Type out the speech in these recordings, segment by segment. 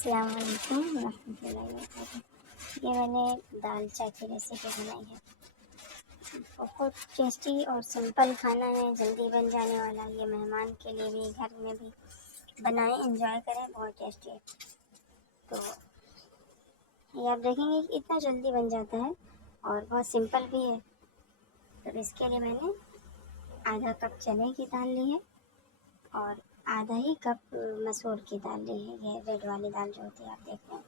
अस्सलाम वालेकुम रहमतुल्लाहि व बरकातहू। ये मैंने दाल चाय की रेसिपी बनाई है। बहुत टेस्टी और सिंपल खाना है, जल्दी बन जाने वाला। ये मेहमान के लिए भी, घर में भी बनाएं, एंजॉय करें, बहुत टेस्टी है। तो ये आप देखेंगे कि इतना जल्दी बन जाता है और बहुत सिंपल भी है। तो इसके लिए मैंने आधा कप चने की दाल ली है और आधा ही कप मसूर की दाल ली है। ये रेड वाली दाल जो होती है, आप देख रहे हैं।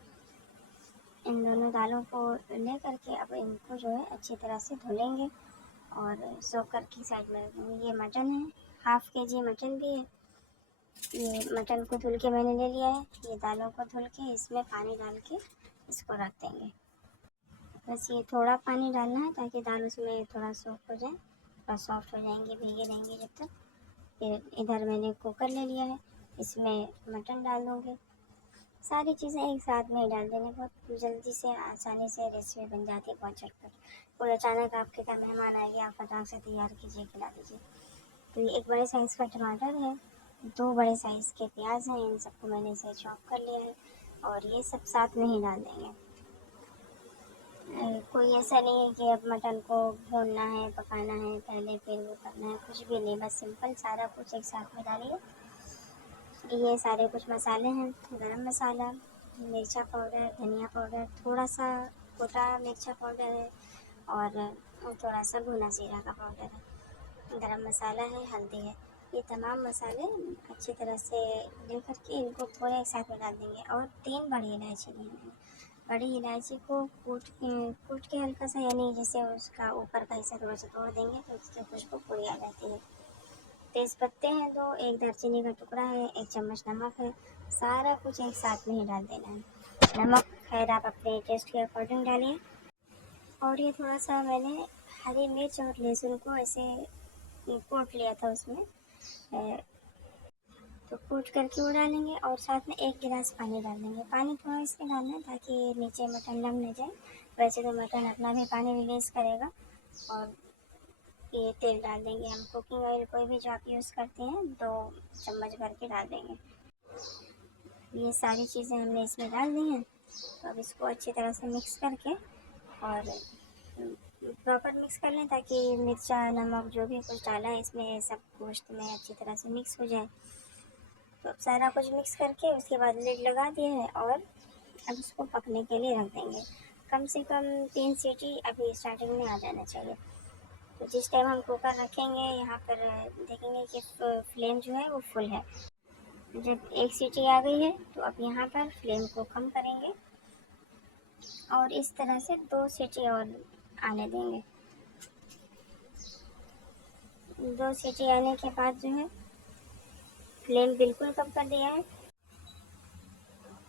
इन दोनों दालों को ले करके अब इनको जो है अच्छी तरह से धुलेंगे और सोख करके साइड में रखेंगे। ये मटन है, हाफ केजी मटन भी है। ये मटन को धुल के मैंने ले लिया है। ये दालों को धुल के इसमें पानी डाल के इसको रख देंगे। बस ये थोड़ा पानी डालना है ताकि दाल उसमें थोड़ा सॉफ्ट हो जाए, थोड़ा सॉफ्ट हो जाएंगे, भीगे रहेंगे जब तक। फिर इधर मैंने कुकर ले लिया है, इसमें मटन डाल दूँगी। सारी चीज़ें एक साथ में ही डाल देंगे। बहुत जल्दी से, आसानी से रेसिपी बन जाती है, बहुत झटपट। कोई अचानक आपके घर मेहमान आ गया, आप फटाक से तैयार कीजिए, खिला दीजिए। तो ये एक बड़े साइज़ का टमाटर है, 2 बड़े साइज़ के प्याज हैं, इन सबको मैंने इसे चॉप कर लिया है और ये सब साथ में ही डाल देंगे। कोई ऐसा नहीं है कि अब मटन को भूनना है, पकाना है पहले, फिर वो करना है, कुछ भी नहीं। बस सिंपल सारा कुछ एक साथ में डालिए। ये सारे कुछ मसाले हैं, गरम मसाला, मिर्चा पाउडर, धनिया पाउडर, थोड़ा सा गोटा मिर्चा पाउडर है और थोड़ा सा भुना जीरा का पाउडर है, गरम मसाला है, हल्दी है। ये तमाम मसाले अच्छी तरह से ले करके इनको पूरे एक साथ में डाल देंगे। और 3 बड़ी इलायची ली मैंने। बड़ी इलायची को कूट के हल्का सा, यानी जैसे उसका ऊपर का हिस्सा थोड़ा सा तोड़ देंगे तो उसकी खुशबू पूरी आ जाती है। तेज़ पत्ते हैं 2, 1 दालचीनी का टुकड़ा है, 1 चम्मच नमक है। सारा कुछ एक साथ में ही डाल देना है। नमक खैर आप अपने टेस्ट के अकॉर्डिंग डालिए। और ये थोड़ा सा मैंने हरी मिर्च और लहसुन को ऐसे कूट लिया था उसमें, तो कूट करके वो डालेंगे और साथ में 1 गिलास पानी डाल देंगे। पानी थोड़ा इसलिए डालना है ताकि नीचे मटन लग न जाए। वैसे तो मटन अपना भी पानी रिलीज़ करेगा। और ये तेल डाल देंगे हम, कुकिंग ऑयल कोई भी जो आप यूज़ करते हैं 2 चम्मच भर के डाल देंगे। ये सारी चीज़ें हमने इसमें डाल दी हैं। तो अब इसको अच्छी तरह से मिक्स करके और प्रॉपर मिक्स कर लें ताकि मिर्चा नमक जो भी कुछ डाला है इसमें सब गोश्त में अच्छी तरह से मिक्स हो जाए। तो अब सारा कुछ मिक्स करके उसके बाद लिड लगा दिए है और अब इसको पकने के लिए रख देंगे। कम से कम 3 सीटी अभी स्टार्टिंग में आ जाना चाहिए। तो जिस टाइम हम कुकर रखेंगे यहाँ पर देखेंगे कि फ्लेम जो है वो फुल है। जब 1 सीटी आ गई है तो अब यहाँ पर फ्लेम को कम करेंगे और इस तरह से 2 सीटी और आने देंगे। 2 सीटी आने के बाद जो है फ्लेम बिल्कुल कम कर दिया है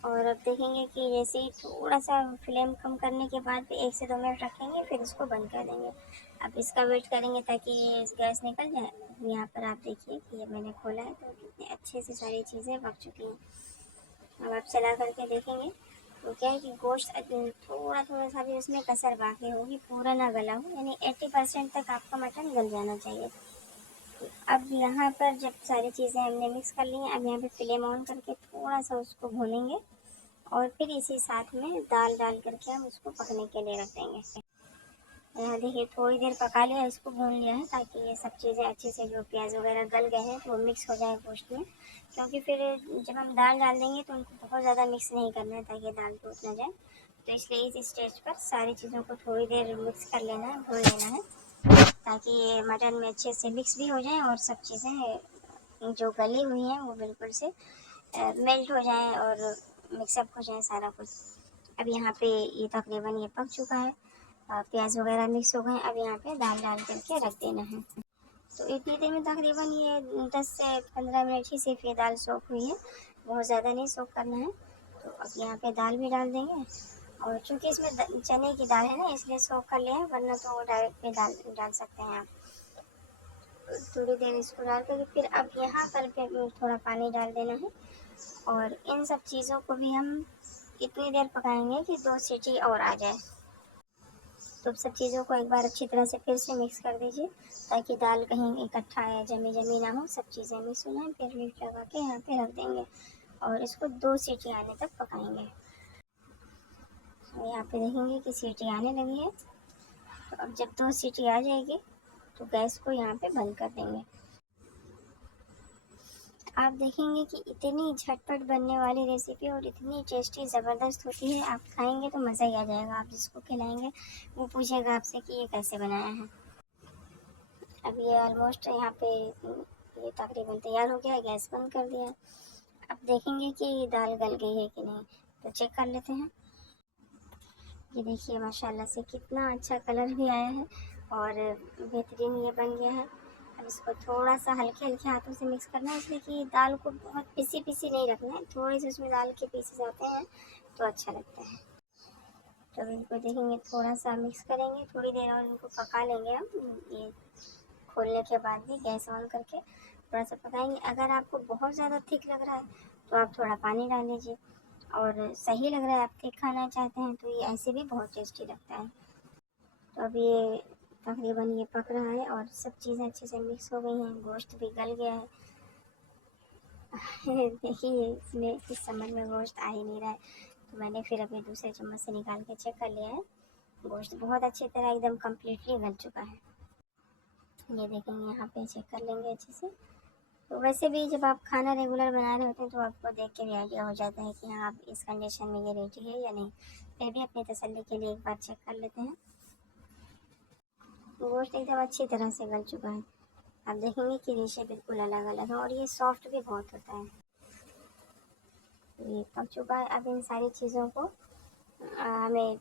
और अब देखेंगे कि जैसे ही थोड़ा सा फ्लेम कम करने के बाद 1 से 2 मिनट रखेंगे, फिर इसको बंद कर देंगे। अब इसका वेट करेंगे ताकि गैस निकल जाए। यहाँ पर आप देखिए कि ये मैंने खोला है तो कितने अच्छे से सारी चीज़ें पक चुकी हैं। अब आप चला करके देखेंगे तो क्या है कि गोश्त थोड़ा थोड़ा सा भी उसमें कसर बाकी होगी, पूरा ना गला हो, यानी 80% तक आपका मटन गल जाना चाहिए। अब यहाँ पर जब सारी चीज़ें हमने मिक्स कर ली हैं, अब यहाँ पे फ्लेम ऑन करके थोड़ा सा उसको भूनेंगे और फिर इसी साथ में दाल डाल करके हम उसको पकने के लिए रख देंगे। यहाँ देखिए थोड़ी देर पका लिया, इसको भून लिया है ताकि ये सब चीज़ें अच्छे से, जो प्याज वगैरह गल गए हैं, तो वो मिक्स हो जाए गोश्त में। क्योंकि फिर जब हम दाल डाल देंगे तो उनको बहुत ज़्यादा मिक्स नहीं करना है ताकि दाल टूट ना जाए। तो इसलिए इस स्टेज पर सारी चीज़ों को थोड़ी देर मिक्स कर लेना है, भून लेना है, ताकि ये मटन में अच्छे से मिक्स भी हो जाए और सब चीज़ें जो गली हुई हैं वो बिल्कुल से मेल्ट हो जाए और मिक्सअप हो जाए सारा कुछ। अब यहाँ पे ये तकरीबन ये पक चुका है, प्याज वगैरह मिक्स हो गए। अब यहाँ पे दाल डाल करके रख देना है। तो इतनी देर में तकरीबन ये 10 से 15 मिनट ही सिर्फ ये दाल सोख हुई है, बहुत ज़्यादा नहीं सोख करना है। तो अब यहाँ पे दाल भी डाल देंगे और चूँकि इसमें चने की दाल है ना, इसलिए सोख कर लिया है, वरना तो डायरेक्ट में डाल सकते हैं आप। थोड़ी देर इसको डाल कर फिर अब यहाँ पर फिर थोड़ा पानी डाल देना है और इन सब चीज़ों को भी हम इतनी देर पकाएंगे कि 2 सीटी और आ जाए। तो सब चीज़ों को एक बार अच्छी तरह से फिर से मिक्स कर दीजिए ताकि दाल कहीं इकट्ठा या जमी जमी ना हो, सब चीज़ें मिक्स हो जाएँ। फिर लिड लगा के यहाँ पे रख देंगे और इसको 2 सीटी आने तक पकाएंगे। तो यहाँ पे देखेंगे कि सीटी आने लगी है। तो अब जब 2 सीटी आ जाएगी तो गैस को यहाँ पे बंद कर देंगे। आप देखेंगे कि इतनी झटपट बनने वाली रेसिपी और इतनी टेस्टी ज़बरदस्त होती है, आप खाएंगे तो मज़ा ही आ जाएगा। आप जिसको खिलाएंगे वो पूछेगा आपसे कि ये कैसे बनाया है। अब ये ऑलमोस्ट यहाँ पे ये तकरीबन तैयार हो गया है, गैस बंद कर दिया है। अब देखेंगे कि दाल गल गई है कि नहीं, तो चेक कर लेते हैं। ये देखिए माशाल्लाह से कितना अच्छा कलर भी आया है और बेहतरीन ये बन गया है। अब इसको थोड़ा सा हल्के हल्के हाथों से मिक्स करना है, इसलिए कि दाल को बहुत पिसी पिसी नहीं रखना है, थोड़ी सी उसमें दाल के पीसेस आते हैं तो अच्छा लगता है। तो इनको देखेंगे थोड़ा सा मिक्स करेंगे थोड़ी देर और इनको पका लेंगे हम। ये खोलने के बाद भी गैस ऑन करके थोड़ा सा पकाएंगे। अगर आपको बहुत ज़्यादा थिक लग रहा है तो आप थोड़ा पानी डाल लीजिए, और सही लग रहा है आप थिक खाना चाहते हैं तो ये ऐसे भी बहुत टेस्टी लगता है। तो अब ये तकरीबन ये पक रहा है और सब चीज़ें अच्छे से मिक्स हो गई हैं, गोश्त भी गल गया है। देखिए इसमें इस समझ में गोश्त आ ही नहीं रहा है, तो मैंने फिर अभी दूसरे चम्मच से निकाल के चेक कर लिया है। गोश्त बहुत अच्छी तरह एकदम कम्प्लीटली गल चुका है। ये देखेंगे यहाँ पे चेक कर लेंगे अच्छे से। तो वैसे भी जब आप खाना रेगुलर बना रहे होते हैं तो आपको देख के भी आइडिया हो जाता है कि हाँ आप इस कंडीशन में ये रेडी है या नहीं। फिर भी अपनी तसल्ली के लिए एक बार चेक कर लेते हैं। गोश्त एकदम अच्छी तरह से गल चुका है। आप देखेंगे कि रेशे बिल्कुल अलग अलग है और ये सॉफ्ट भी बहुत होता है। ये पक चुका है। अब इन सारी चीज़ों को हमें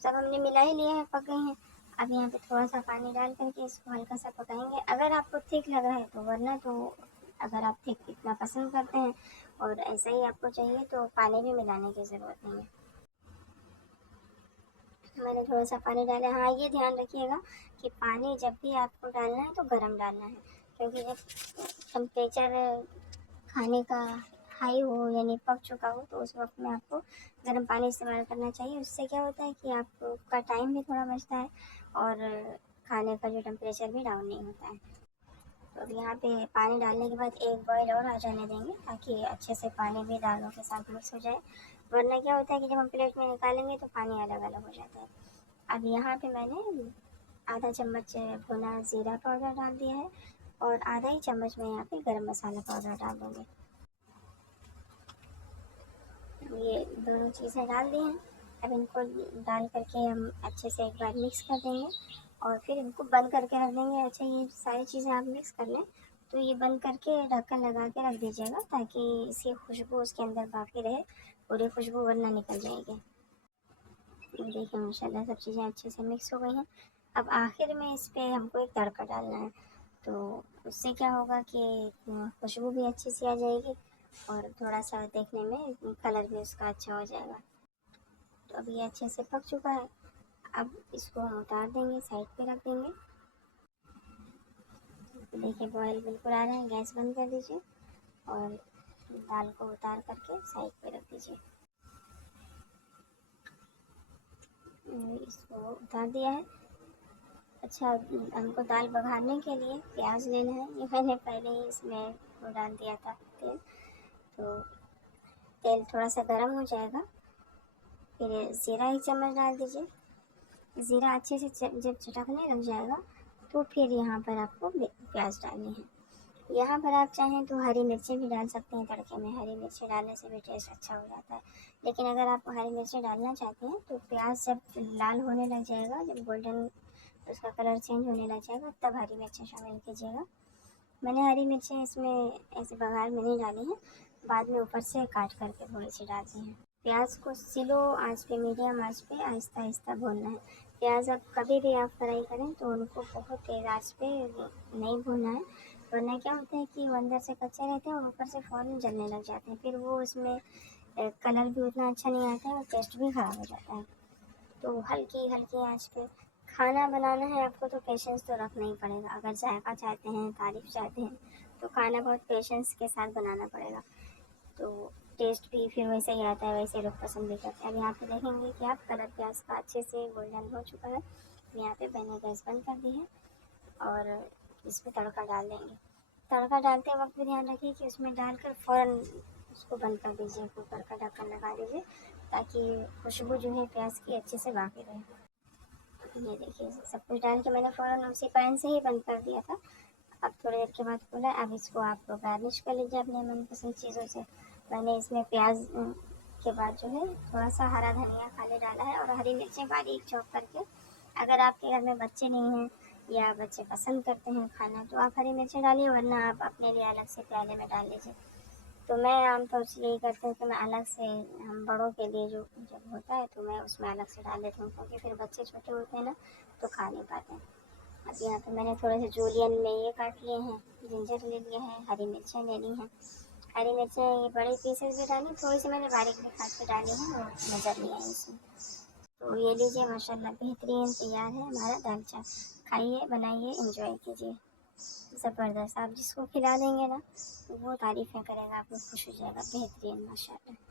सब हमने मिला ही लिया है, पक गई हैं। अब यहाँ पे थोड़ा सा पानी डाल करके इसको हल्का सा पकाएंगे। अगर आपको थिक लग रहा है तो, वरना तो अगर आप थिक इतना पसंद करते हैं और ऐसा ही आपको चाहिए तो पानी भी मिलाने की ज़रूरत नहीं है। मैंने थोड़ा सा पानी डाला। हाँ ये ध्यान रखिएगा कि पानी जब भी आपको डालना है तो गर्म डालना है, क्योंकि जब टेम्परेचर खाने का हाई हो यानी पक चुका हो तो उस वक्त में आपको गर्म पानी इस्तेमाल करना चाहिए। उससे क्या होता है कि आपका टाइम भी थोड़ा बचता है और खाने का जो टेम्परेचर भी डाउन नहीं होता है। तो अब यहाँ पे पानी डालने के बाद एक बॉयल और आ जाने देंगे ताकि अच्छे से पानी भी दालों के साथ मिक्स हो जाए, वरना क्या होता है कि जब हम प्लेट में निकालेंगे तो पानी अलग अलग हो जाता है। अब यहाँ पे मैंने आधा चम्मच भुना ज़ीरा पाउडर डाल दिया है और आधा ही चम्मच में यहाँ पे गरम मसाला पाउडर डाल दूँगी। ये दोनों चीज़ें डाल दी हैं। अब इनको डाल करके हम अच्छे से एक बार मिक्स कर देंगे और फिर इनको बंद करके रख देंगे। अच्छा ये सारी चीज़ें आप मिक्स कर लें तो ये बंद करके ढक्कन लगा के रख दीजिएगा ताकि इसकी खुशबू उसके अंदर बाकी रहे, पूरी खुशबू वरना निकल जाएगी। देखिए माशाल्लाह सब चीज़ें अच्छे से मिक्स हो गई हैं। अब आखिर में इस पर हमको एक तड़का डालना है, तो उससे क्या होगा कि खुशबू भी अच्छी सी आ जाएगी और थोड़ा सा देखने में कलर भी उसका अच्छा हो जाएगा। तो अब ये अच्छे से पक चुका है। अब इसको हम उतार देंगे, साइड पे रख देंगे। देखिए बॉयल बिल्कुल आ रहा है, गैस बंद कर दीजिए और दाल को उतार करके साइड पे रख दीजिए। इसको उतार दिया है। अच्छा हमको दाल बघारने के लिए प्याज लेना है, ये मैंने पहले ही इसमें वो डाल दिया था तेल। तो तेल थोड़ा सा गर्म हो जाएगा, फिर ज़ीरा 1 चम्मच डाल दीजिए। ज़ीरा अच्छे से जब चटकने लग जाएगा तो फिर यहाँ पर आपको प्याज डालनी है। यहाँ पर आप चाहें तो हरी मिर्चें भी डाल सकते हैं तड़के में, हरी मिर्चें डालने से भी टेस्ट अच्छा हो जाता है। लेकिन अगर आप हरी मिर्चें डालना चाहते हैं तो प्याज जब लाल होने लग जाएगा, जब गोल्डन उसका कलर चेंज होने लग जाएगा, तब हरी मिर्चें शामिल कीजिएगा। मैंने हरी मिर्चें इसमें ऐसे बघार में नहीं डाली हैं, बाद में ऊपर से काट करके थोड़ी सी डालती हैं। प्याज को स्लो आंच पे, मीडियम आंच पे आहिस्ता आहिस्ता भूनना है। प्याज आप कभी भी आप फ्राई करें तो उनको बहुत तेज़ आंच पे नहीं भूनना है, वरना क्या होता है कि वो अंदर से कच्चे रहते हैं और ऊपर से फ़ौरन जलने लग जाते हैं, फिर वो उसमें कलर भी उतना अच्छा नहीं आता है और टेस्ट भी ख़राब हो जाता है। तो हल्की हल्की आंच पे खाना बनाना है आपको तो पेशेंस तो रखना ही पड़ेगा। अगर जायका चाहते हैं, तारीफ़ चाहते हैं तो खाना बहुत पेशेंस के साथ बनाना पड़ेगा, तो टेस्ट भी फिर वैसे ही आता है, वैसे लोग पसंद भी करते हैं। अब यहाँ पे देखेंगे कि आप कलर प्याज का अच्छे से गोल्डन हो चुका है। यहाँ पे मैंने गैस बंद कर दी है और इसमें तड़का डाल देंगे। तड़का डालते वक्त भी ध्यान रखिए कि उसमें डालकर फ़ौरन उसको बंद कर दीजिए, कुकर का ढक्कन लगा दीजिए ताकि खुशबू जो है प्याज की अच्छे से बाकी रहे। ये देखिए सब कुछ डाल के मैंने फ़ौरन उसी पैन से ही बंद कर दिया था। अब थोड़ी देर के बाद खोला, अब इसको आप गार्निश कर लीजिए अपने मनपसंद चीज़ों से। मैंने इसमें प्याज के बाद जो है थोड़ा सा हरा धनिया खाली डाला है और हरी मिर्चें बारीक चॉप करके। अगर आपके घर में बच्चे नहीं हैं या बच्चे पसंद करते हैं खाना तो आप हरी मिर्चें डालिए, वरना आप अपने लिए अलग से प्याले में डाल लीजिए। तो मैं आमतौर से यही करती हूँ कि मैं अलग से, हम बड़ों के लिए जो जब होता है तो मैं उसमें अलग से डाल देती हूँ, क्योंकि फिर बच्चे छोटे होते हैं ना तो खा नहीं पाते हैं। अब यहाँ पे मैंने थोड़े से जूलियन में ये काट लिए हैं, जिंजर ले लिया है, हरी मिर्चें ले ली हैं। हरी मिर्चें ये बड़े पीसेस भी डाली, थोड़ी सी मैंने बारीक भी काट के डाली हैं और नज़र नहीं आई इसमें। तो ये लीजिए, माशाल्लाह बेहतरीन तैयार है हमारा दाल चावल। खाइए, बनाइए, एंजॉय कीजिए। ज़बरदस्त, आप जिसको खिला देंगे ना वो तारीफ़ें करेगा, आपको खुश हो जाएगा। बेहतरीन माशाल्लाह।